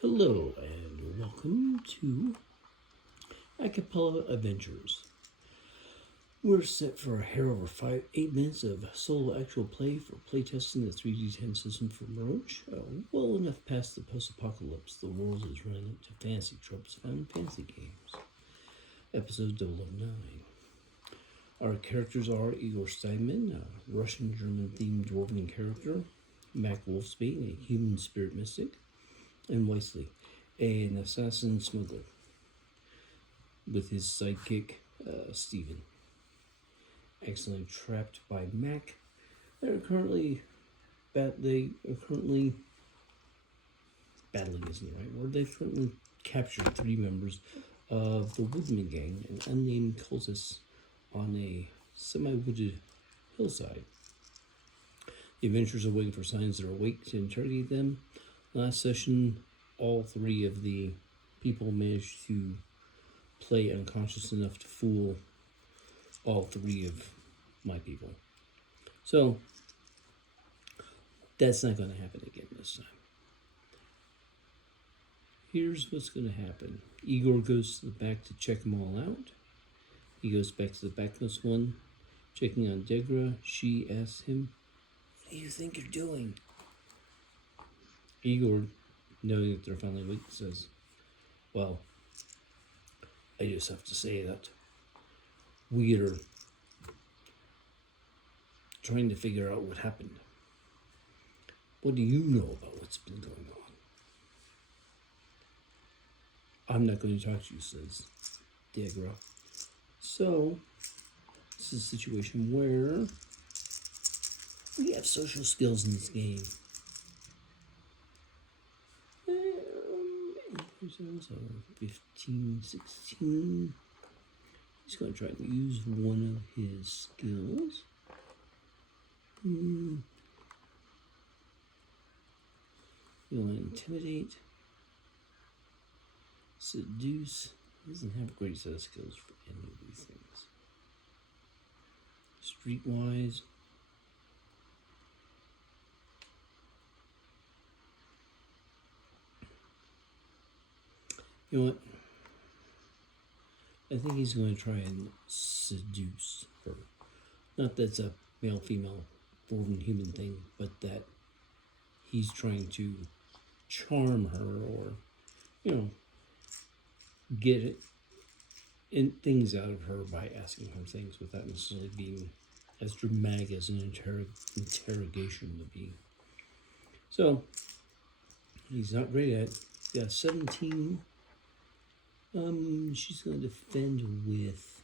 Hello and welcome to Acapella Adventures. We're set for a hair over 8 minutes of solo actual play for playtesting the 3D10 system for Merc. Well enough past the post-apocalypse, the world is running into fantasy tropes found in fantasy games. Episode 009. Our characters are Igor Steinmann, a Russian-German themed Dwarven character, Mac Wolfsbane, a human spirit mystic, and Wyesley, an assassin smuggler, with his sidekick, Stephen. Accidentally trapped by Mac, they are currently battling. Battling isn't the right word. They've currently captured 3 members of the Woodsman gang, an unnamed cultists on a semi-wooded hillside. The adventurers are waiting for signs that are awake to interrogate them. Last session, all 3 of the people managed to play unconscious enough to fool all 3 of my people. So, that's not going to happen again this time. Here's what's going to happen. Igor goes to the back to check them all out. He goes back to the backmost one, checking on Degra. She asks him, "What do you think you're doing?" Igor, knowing that they're finally awake, says, "Well, I just have to say that we are trying to figure out what happened. What do you know about what's been going on?" "I'm not going to talk to you," says Degra. So, this is a situation where we have social skills in this game. So 15, 16. He's going to try to use one of his skills. You want to intimidate, seduce. He doesn't have a great set of skills for any of these things. Streetwise. You know what? I think he's going to try and seduce her. Not that it's a male-female, dwarven human thing, but that he's trying to charm her or, get it in things out of her by asking her things without necessarily being as dramatic as an interrogation would be. So, he's not great at it. Yeah, 17. She's going to defend with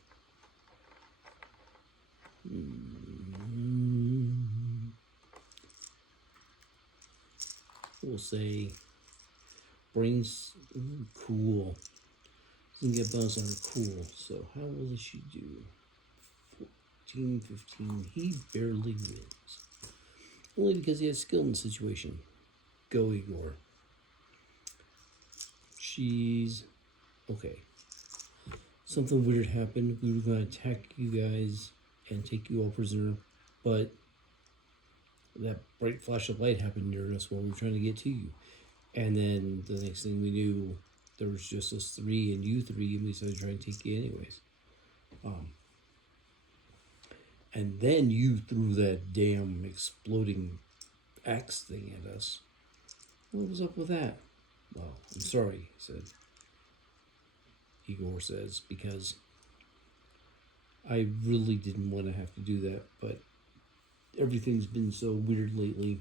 we'll say brains. Cool. Doesn't get bonus on her cool. So how well does she do? 14, 15. He barely wins. Only because he has skill in the situation. Go, Igor. She's okay. Something weird happened. We were going to attack you guys and take you all prisoner, but that bright flash of light happened near us while we were trying to get to you. And then the next thing we knew, there was just us 3 and you 3, and we started trying to take you anyways. And then you threw that damn exploding axe thing at us. What was up with that? "Well, I'm sorry," Igor says, because I really didn't want to have to do that, but everything's been so weird lately.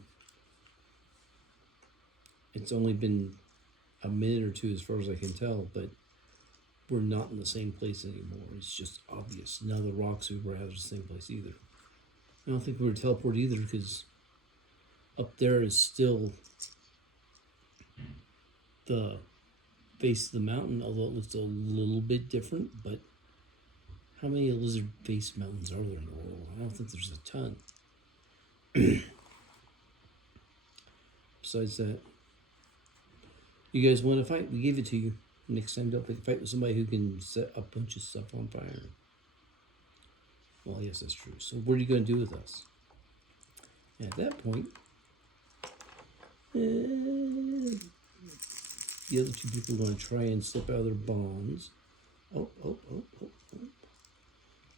It's only been a minute or 2 as far as I can tell, but we're not in the same place anymore. It's just obvious. None of the rocks we were at are the same place either. I don't think we were teleported either, because up there is still the face of the mountain, although it looks a little bit different. But how many lizard-faced mountains are there in the world? I don't think there's a ton. Besides that, you guys want to fight? We gave it to you. Next time, don't pick a fight with somebody who can set a bunch of stuff on fire. Well, yes, that's true. So what are you going to do with us? And at that point, The other two people are going to try and step out of their bonds. Oh.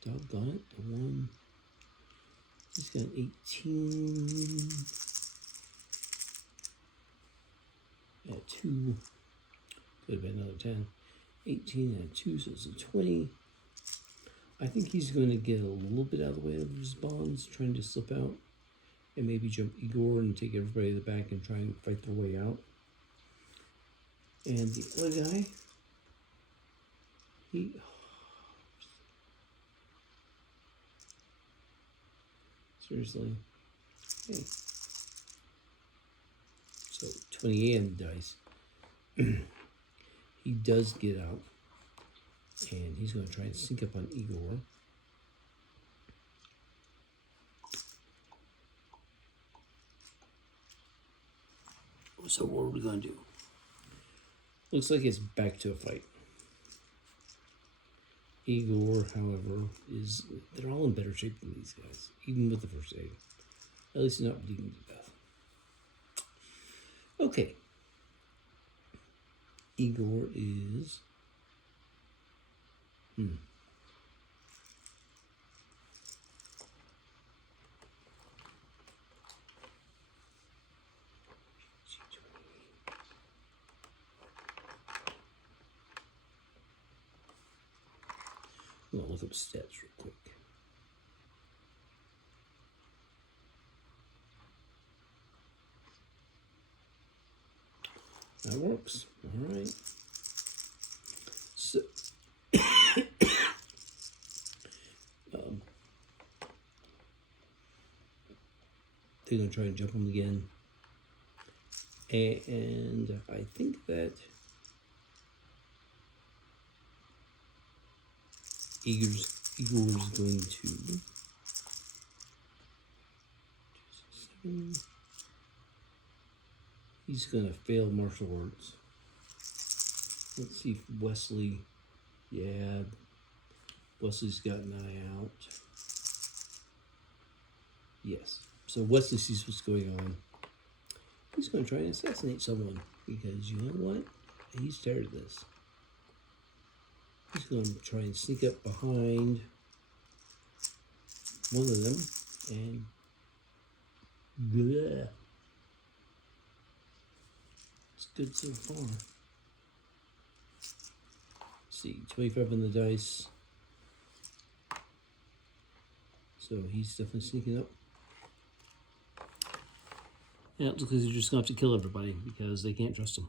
Doggone it. The one, he's got an 18. At 2. Could have been another 10. 18 and a 2, so it's a 20. I think he's going to get a little bit out of the way of his bonds, trying to slip out. And maybe jump Igor and take everybody to the back and try and fight their way out. And the other guy, seriously. Hey. So 28 on the dice. He does get out. And he's going to try and sneak up on Igor. So what are we going to do? Looks like it's back to a fight. Igor, however, they're all in better shape than these guys, even with the first aid. At least not bleeding to death. Okay. Igor is... I'm going to look up stats real quick. That works. All right. So, they're going to try and jump him again. And I think that Igor's going to... He's going to fail martial arts. Let's see if Wyesley... Yeah, Wesley's got an eye out. Yes. So Wyesley sees what's going on. He's going to try and assassinate someone. Because you know what? He's tired of this. He's going to try and sneak up behind one of them. And... bleh. It's good so far. Let's see, 25 on the dice. So he's definitely sneaking up. Yeah, it looks like they're just going to have to kill everybody because they can't trust him.